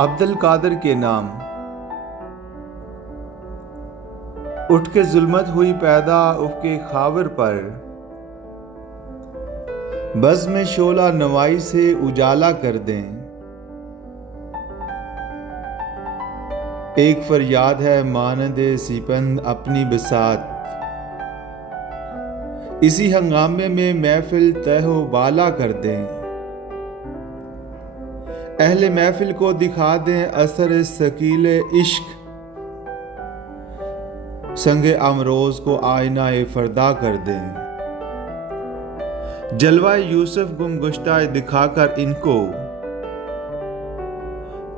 عبد القادر کے نام۔ اٹھ کے ظلمت ہوئی پیدا افق خاور پر، بزم شعلہ نوائی سے اجالا کر دیں۔ ایک فریاد ہے مانند سیپند اپنی بساط، اسی ہنگامے میں محفل تہ و بالا کر دیں۔ اہل محفل کو دکھا دیں اثر ثقیل عشق، سنگ امروز کو آئینہ فردا کر دیں۔ جلوہ یوسف گم گشتہ دکھا کر ان کو،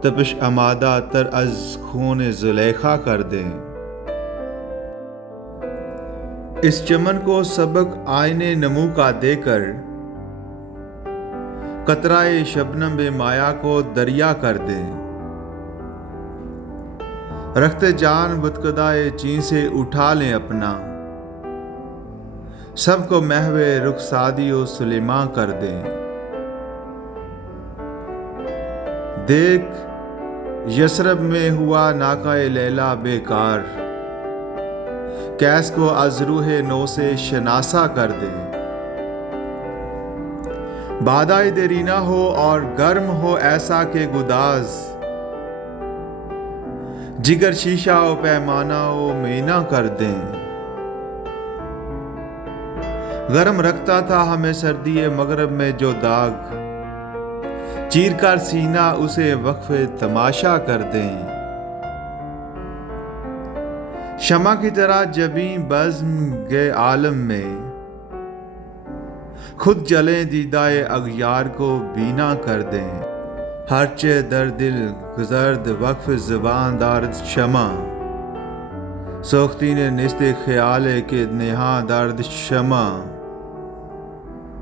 تپش آمادہ تر از خون زلیخا کر دیں۔ اس چمن کو سبق آئینے نمو کا دے کر، قطرہ شبنم مایا کو دریا کر دیں۔ رخت جان بتکدائے چین سے اٹھا لیں اپنا، سب کو محو رخسادی و سلیماں کر دیں۔ دیکھ یثرب میں ہوا ناقہ لیلا بیکار، کیس کو از روح نو سے شناسا کر دیں۔ بادائے دیرینہ ہو اور گرم ہو ایسا کہ گداز، جگر شیشہ و پیمانہ و مینا کر دیں۔ گرم رکھتا تھا ہمیں سردی مغرب میں جو داغ، چیر کر سینہ اسے وقف تماشا کر دیں۔ شمع کی طرح جبیں بزم گے عالم میں، خود جلیں دیدائے اغیار کو بینا کر دیں۔ ہرچہ در دل گزرد وقف زبان دارد شمع، سوختین نست خیال کے نہاں دارد شمع۔